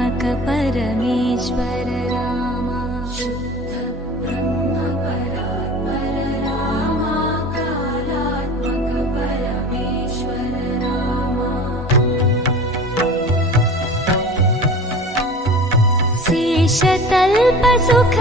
परमेश्वर राम शुद्ध ब्रह्म परात्पर राम कालात्मक परमेश्वर राम शेषतल्प सुख